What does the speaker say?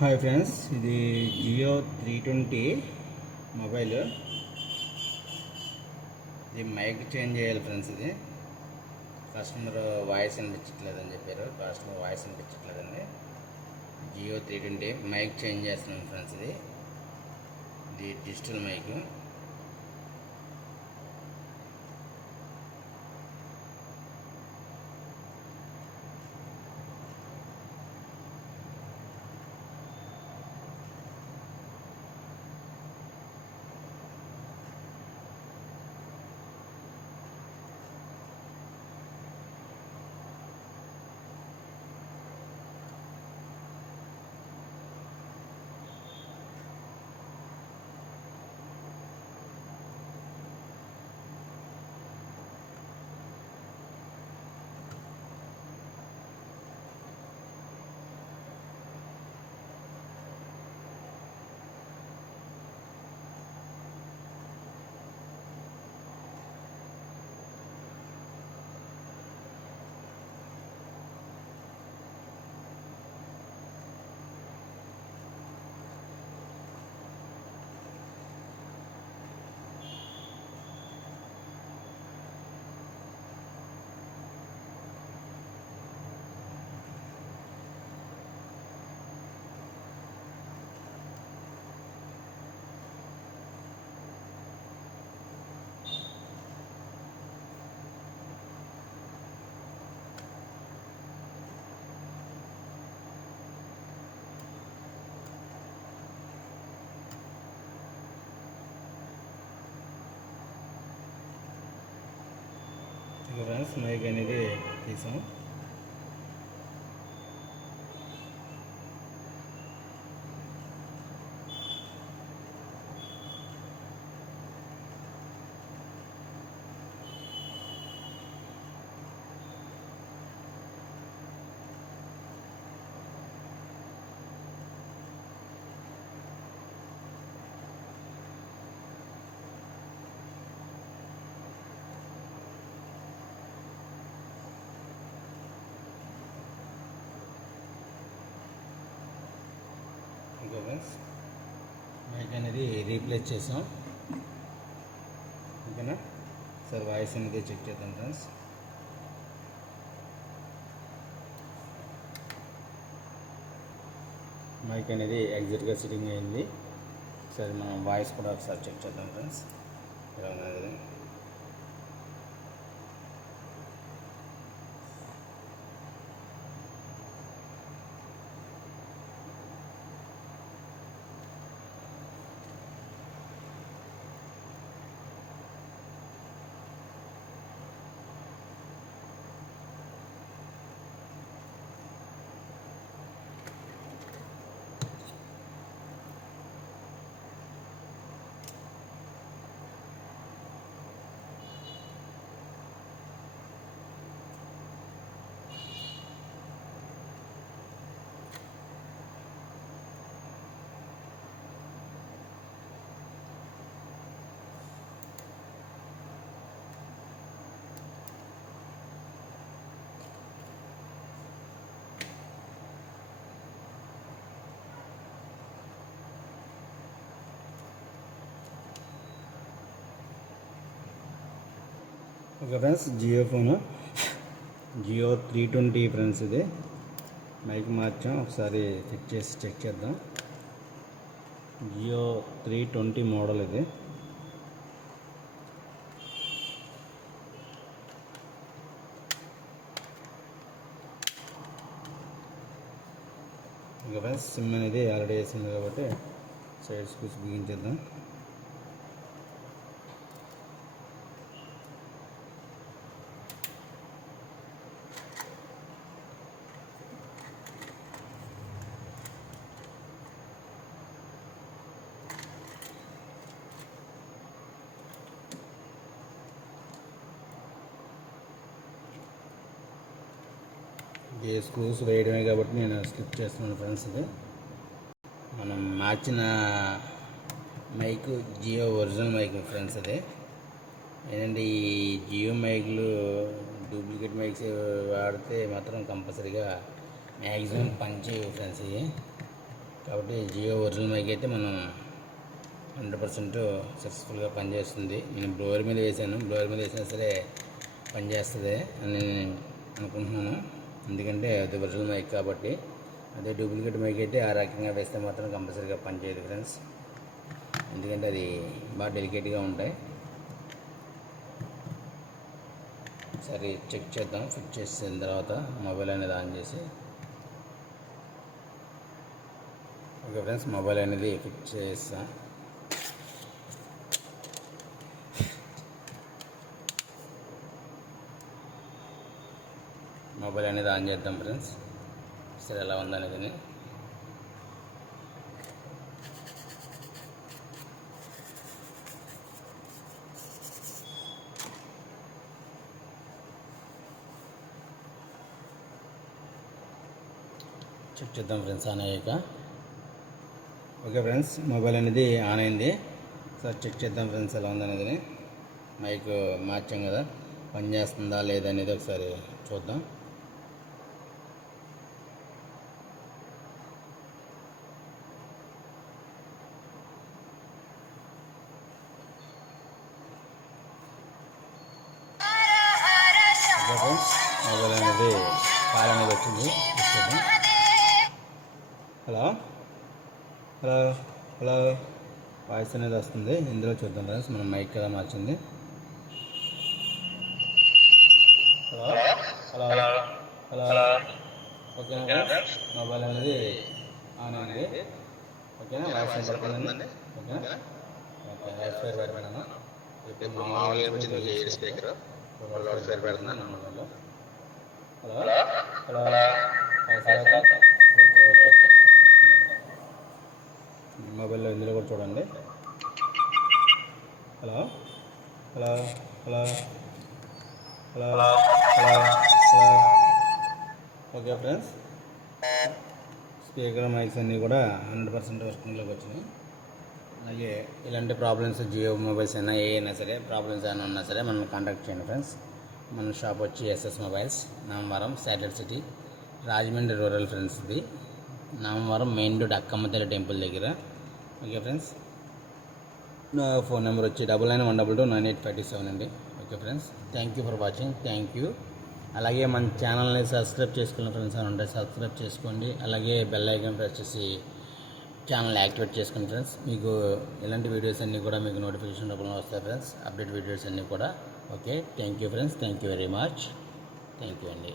Hi friends, ఇది Jio 320 mobile. ఇది mic change చేయాలి ఫ్రెండ్స్. ఇది కస్టమర్ వాయిస్ వినిపించట్లేదని చెప్పారు. కస్టమర్ వాయిస్ వినిపించట్లేదండి. జియో 320 మైక్ చేంజ్ చేస్తున్నాం ఫ్రెండ్స్. ఇది డిజిటల్ మైక్. ఫ్రెండ్స్, మైక్ అనేది తీసాం. ఓకే ఫ్రెండ్స్, మైక్ అనేది రీప్లేస్ చేసాం. ఓకేనా సార్, వాయిస్ అనేది చెక్ చేద్దాం ఫ్రెండ్స్. మైక్ అనేది ఎగ్జాక్ట్గా సిట్టింగ్ అయింది. సరే, మనం వాయిస్ కూడా ఒకసారి చెక్ చేద్దాం ఫ్రెండ్స్. ఇలా ఉన్నది. Okay friends, Jio phone Jio 320 friends. ఇది మైక్ మార్చాం, ఒకసారి ఫిట్ చేసి చెక్ చేద్దాం. జియో 320 మోడల్ ఇది. ఓకే ఫ్రెండ్స్, సిమ్ అనేది ఆల్రెడీ వేసింది కాబట్టి సైడ్ స్క్రూస్ బిగించేద్దాం. ఈ స్క్రూస్ వేయడమే కాబట్టి నేను స్కిప్ చేస్తున్నాను ఫ్రెండ్స్. ఇది మనం మార్చిన mike Jio original mike friends. ఇది ఏంటంటే ఈ జియో మైక్లు డూప్లికేట్ మైక్స్ వాడితే మాత్రం కంపల్సరీగా మ్యాక్సిమం పనిచేయవు ఫ్రెండ్స్. ఇవి కాబట్టి జియో ఒరిజినల్ మైక్ అయితే మనం 100% సక్సెస్ఫుల్గా పనిచేస్తుంది. నేను బ్లోవర్ మీద వేసాను, బ్లోవర్ మీద వేసినా సరే పనిచేస్తుంది అని నేను అనుకుంటున్నాను. ఎందుకంటే అది ఒరిజినల్ మైక్ కాబట్టి. అదే డూప్లికేట్ మైక్ అయితే ఆ రకంగా వేస్తే మాత్రం కంపల్సరీగా పనిచేయదు ఫ్రెండ్స్. ఎందుకంటే అది బాగా డెలికేట్గా ఉంటాయి. ఒకసారి చెక్ చేద్దాం. ఫిట్ చేసిన తర్వాత మొబైల్ అనేది ఆన్ చేసి, ఓకే ఫ్రెండ్స్, మొబైల్ అనేది ఫిట్ చేస్తాం. మొబైల్ అనేది ఆన్ చేద్దాం ఫ్రెండ్స్. సరే ఎలా ఉందనేది చెక్ చేద్దాం ఫ్రెండ్స్ ఆన్ అయ్యాక. ఓకే ఫ్రెండ్స్, మొబైల్ అనేది ఆన్ అయింది. సార్ చెక్ చేద్దాం ఫ్రెండ్స్ ఎలా ఉందనేది. మైక్ మార్చాం కదా, పనిచేస్తుందా లేదా అనేది ఒకసారి చూద్దాం. ఓకే ఫ్రెండ్స్, మొబైల్ అనేది కాల్ అనేది వచ్చింది. చూద్దాం. హలో హలో హలో వాయిస్ అనేది వస్తుంది. ఇందులో చూద్దాం ఫ్రెండ్స్ మనం మైక్ కదా మార్చింది. హలో హలో హలో ఓకేనా ఫ్రెండ్స్, మొబైల్ అనేది ఆన్ అయింది. ఓకేనా, వాయిస్ పడుతుందండి. ఓకేనా, ఓకే. హెడ్ స్పేర్ పెడుతున్నాను. ఇప్పుడు మామూలుగా వచ్చింది ఎయిర్ స్పీకర్, లౌడ్ స్పీకర్ పెడుతున్నాను మొబైల్లో. Hello hello voice okay okay. మొబైల్లో ఇందులో కూడా చూడండి. Hello hello hello hello hello hello okay friends, speaker mics అన్నీ కూడా 100% వర్కింగ్లోకి వచ్చినాయి. అలాగే ఇలాంటి ప్రాబ్లమ్స్ జియో మొబైల్స్ అయినా ఏ అయినా సరే ప్రాబ్లమ్స్ ఏమైనా ఉన్నా సరే మనం కాంటాక్ట్ చేయండి ఫ్రెండ్స్. మన షాప్ వచ్చి SS mobiles, Namavaram, satellite city, Rajahmundry rural friends. ఇది నామవరం మెయిన్ రోడ్ అక్కమ్మ తల్లి టెంపుల్ దగ్గర. ఓకే ఫ్రెండ్స్, నా ఫోన్ నెంబర్ వచ్చి 9912298527 అండి. Okay friends, thank you for watching. Thank you. అలాగే మన ఛానల్ని సబ్స్క్రైబ్ చేసుకున్న ఫ్రెండ్స్ అని ఉంటే సబ్స్క్రైబ్ చేసుకోండి. అలాగే బెల్ ఐకాన్ ప్రెస్ చేసి ఛానల్ యాక్టివేట్ చేసుకోండి ఫ్రెండ్స్. మీకు ఇలాంటి వీడియోస్ అన్నీ కూడా మీకు నోటిఫికేషన్ రూపంలో వస్తాయి ఫ్రెండ్స్, అప్డేట్ వీడియోస్ అన్నీ కూడా. Okay, thank you friends, thank you very much. Thank you అండి.